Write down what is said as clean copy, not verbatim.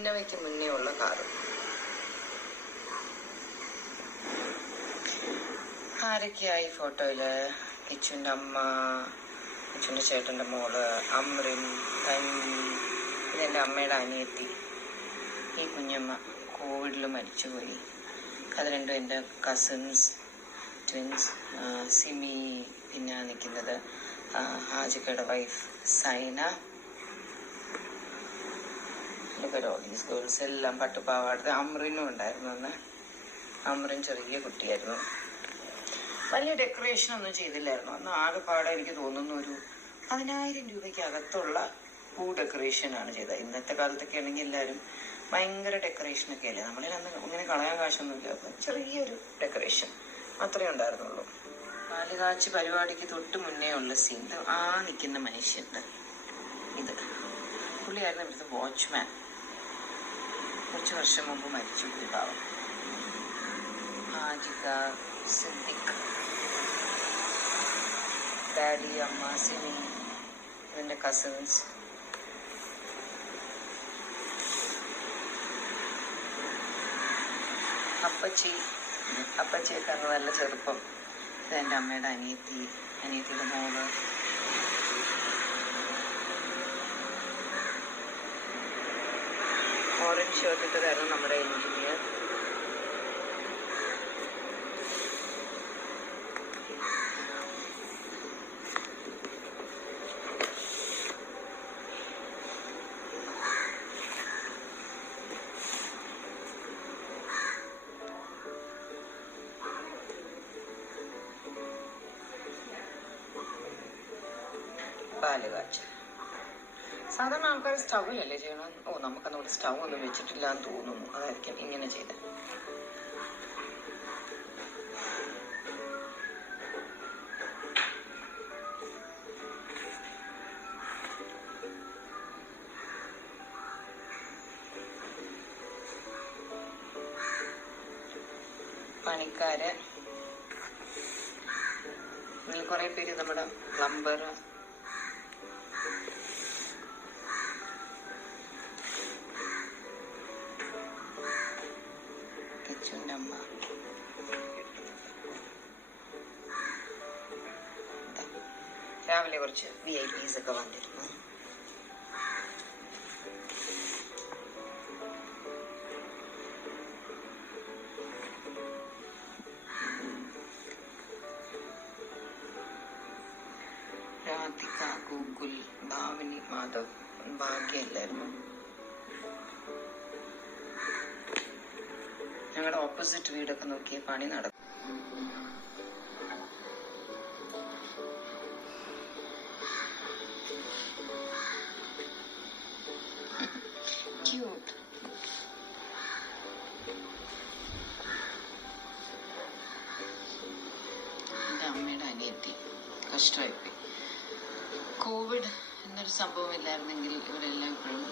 സിനിമയ്ക്ക് മുന്നേ ഉള്ള കാറ്. ആരൊക്കെയായി ഫോട്ടോയില്? കിച്ചുൻ്റെ അമ്മ, കിച്ചുൻ്റെ ചേട്ടൻ്റെ മോള്, അമ്രിൻ, തന്നി, ഇതെൻ്റെ അമ്മയുടെ അനിയത്തി. ഈ കുഞ്ഞമ്മ കോവിഡിൽ മരിച്ചുപോയി. അത് രണ്ടും എൻ്റെ കസിൻസ്, ട്വിൻസ്. സിമി, പിന്നെ നിൽക്കുന്നത് ഹാജിക്കയുടെ വൈഫ് സൈന. ഓളീസ് ഗേൾസ് എല്ലാം പട്ടുപാവാട. അമ്രിനും ഉണ്ടായിരുന്നു അന്ന്. അമ്രിൻ ചെറിയ കുട്ടിയായിരുന്നു. വലിയ ഡെക്കറേഷൻ ഒന്നും ചെയ്തില്ലായിരുന്നു അന്ന്. ആകെപ്പാടെ എനിക്ക് തോന്നുന്നു ഒരു 10,000 രൂപയ്ക്കകത്തുള്ള പൂ ഡെക്കറേഷനാണ് ചെയ്തത്. ഇന്നത്തെ കാലത്തൊക്കെ ആണെങ്കിൽ എല്ലാവരും ഭയങ്കര ഡെക്കറേഷനൊക്കെ അല്ലേ. നമ്മളിൽ അന്ന് ഇങ്ങനെ കളയാൻ കാശൊന്നുമില്ല. അപ്പം ചെറിയൊരു ഡെക്കറേഷൻ അത്രേ ഉണ്ടായിരുന്നുള്ളൂ. പാലുകാച്ചി പരിപാടിക്ക് തൊട്ട് മുന്നേ ഉള്ള സീൻ. നിൽക്കുന്ന മനുഷ്യൻ്റെ ഇത് പുള്ളിയായിരുന്നു ഇവിടുത്തെ വാച്ച്മാൻ. കുറച്ച് വർഷം മുമ്പ് മരിച്ചു പോയി പാവം. ഹാജിക, സിദ്ദിഖ്, ഡാഡി, അമ്മ, സിമി, എൻ്റെ കസിൻസ്. അപ്പച്ചിയൊക്കെ അന്ന് നല്ല ചെറുപ്പം. ഇതെൻ്റെ അമ്മയുടെ അനിയത്തിയുടെ മോള്. ഓറഞ്ച് ഷർട്ട് ഇട്ടതായിരുന്നു നമ്മുടെ എഞ്ചിനീയർ. പാലുകാച്ച് സാധാരണ ആൾക്കാർ സ്റ്റൗവിലല്ലേ ചെയ്യണം. നമുക്കന്നോട് സ്റ്റൗ ഒന്നും വെച്ചിട്ടില്ല എന്ന് തോന്നുന്നു. അതായിരിക്കും ഇങ്ങനെ ചെയ്ത്. പണിക്കാര് കുറെ പേര്, നമ്മുടെ പ്ലംബർ, കിച്ചുൻ്റെ അമ്മ. രാവിലെ കുറച്ച് VIPs ഒക്കെ വന്നിരുന്നു. രാധിക, ഗൂഗുൽ, ഭാവനി, മാധവ്, ഭാഗ്യല്ലായിരുന്നു. ഞങ്ങളുടെ ഓപ്പോസിറ്റ് വീടൊക്കെ നോക്കിയ പണി നടക്കും. ക്യൂട്ട്. എൻ്റെ അമ്മയുടെ അനിയത്തി. കഷ്ടമായിപ്പോയി. കോവിഡ് എന്നൊരു സംഭവം ഇല്ലായിരുന്നെങ്കിൽ ഇവരെല്ലാം ഇപ്പോഴും